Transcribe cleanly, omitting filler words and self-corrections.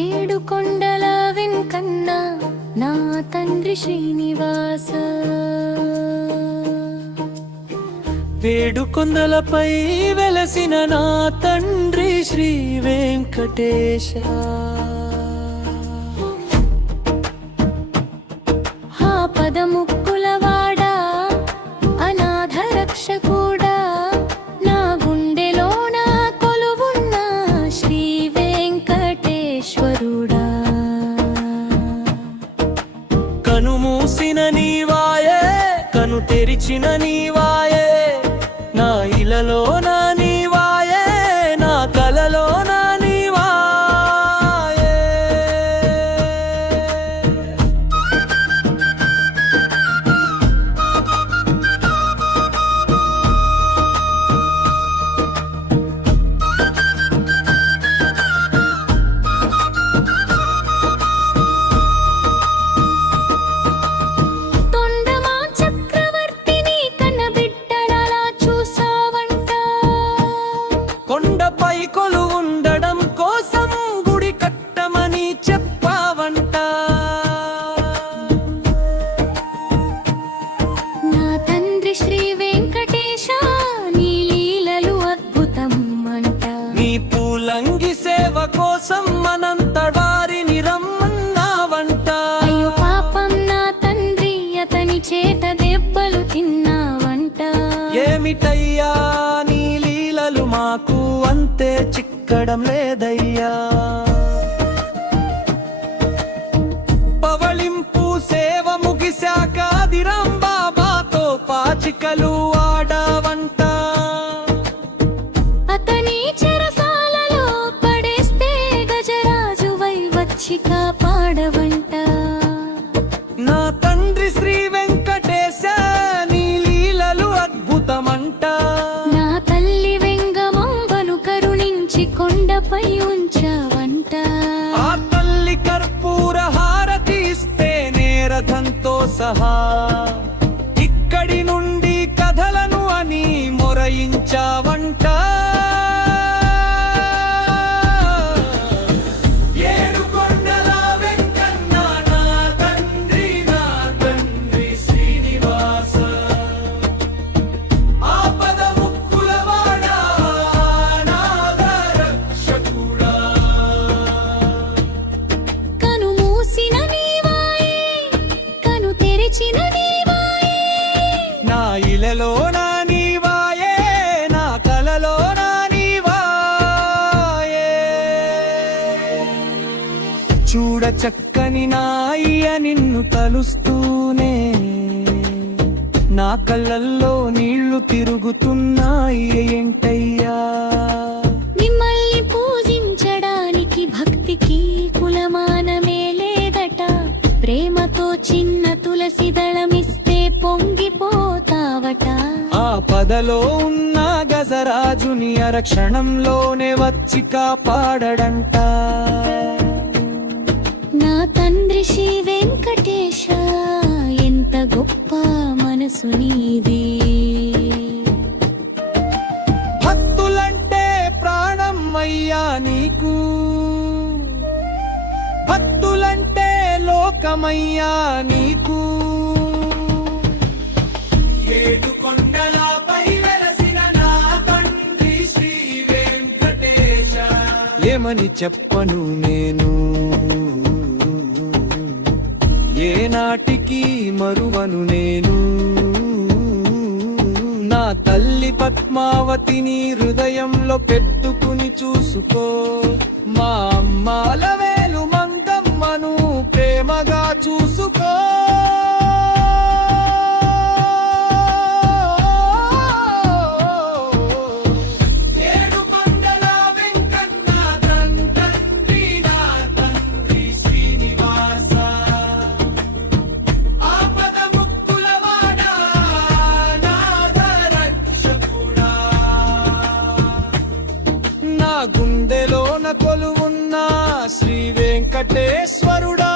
ఏడు కొండల వెంకన్న నా తండ్రి శ్రీనివాస, ఏడు కొండలపై వెలసిన నా తండ్రి శ్రీ వెంకటేశ. పదముక్కులవాడా అనాథ రక్షకుడా, నా గుండెలోన కొలువున్న శ్రీ వెంకటేశ్వరుడా. కను మూసిన నీవాయే, కను తెరిచిన నీవాయే, నా ఇలలో నా నీవాయే, నా కలలో నా నీవాయే. తొండమా చక్రవర్తిని కన్నబిడ్డలలా చూసావంట, కొండపై కొలువుండడం కోసం గుడి కట్టమని చెప్పావంట. నా తండ్రి శ్రీ వెంకటేశ నీ లీలలు అద్భుతం అంట. నీ పూలంగి సేవ కోసం మనంత వారిని రమ్మన్నావంట. అయ్యో పాపం నా తండ్రి, అతని చేత దెబ్బలు తిన్నావంట. ఏమిటయ్యా నీ లీలలు, మాకు అంతే చిక్కడం లేదయ్యా. పవళింపు సేవ ముగిశాక దిరం బాబాతో పాచికలు ఆడావంట. అతని చెరసాలలో పడేస్తే గజరాజువై వచ్చి కాపాడవంట. నా తండ్రి శ్రీ వెంకటేశ నీ లీలలు అద్భుతమంట. నా తల్లి వెంగమంబను కరుణించి కొండపై ఉంచావంట. ఆ తల్లి కర్పూర హారతి ఇస్తే నేరథంతో సహా ఇక్కడి నుండి కథలను అని మొరయించావంట. ఏడు కొండల వెంకన్న నా తండ్రి, నా తండ్రి శ్రీనివాస. ఆపద ముక్కులవాడా అనాథ రక్షకుడా. కను మూసిన నీవాయే, కను తెరిచిన నీవాయే, నా ఇలలో నా నీవాయే, నా కలలో నా నీవాయే. చూడ చక్కని నా అయ్య నిన్ను తలుస్తూనే నా కళ్ళల్లో నీళ్లు తిరుగుతున్నాయి ఏంటయ్యా. మిమ్మల్ని పూజించడానికి భక్తికి కులమానమే లేదట. ప్రేమతో చిన్న తులసి దళమిస్తే పొంగిపోతావట. ఆ పదలో ఉన్న గజరాజుని అరక్షణంలోనే వచ్చి కాపాడడంట. నా తండ్రి శ్రీ వెంకటేశ ఎంత గొప్ప మనసు నీది. భక్తులంటే ప్రాణం అయ్యా నీకు, భక్తులంటే లోకమయ్యా నీకు. ఏడు కొండలపై వెలసిన నా తండ్రి శ్రీ వెంకటేశ. ఏమని చెప్పను నేను, ఏనాటికి మరువను నేను. నా తల్లి పద్మావతిని హృదయంలో పెట్టుకుని చూసుకో. మా అమ్మాల వేలు మంగమ్మను ప్రేమగా చూసుకో. ఏడు కొండల వెంకన్న నా తండ్రి, నా తండ్రి శ్రీనివాస. ఆపద ముక్కులవాడా అనాథ రక్షకుడా. నా గుండెలోన కొలువున్న శ్రీ వెంకటేశ్వరుడా.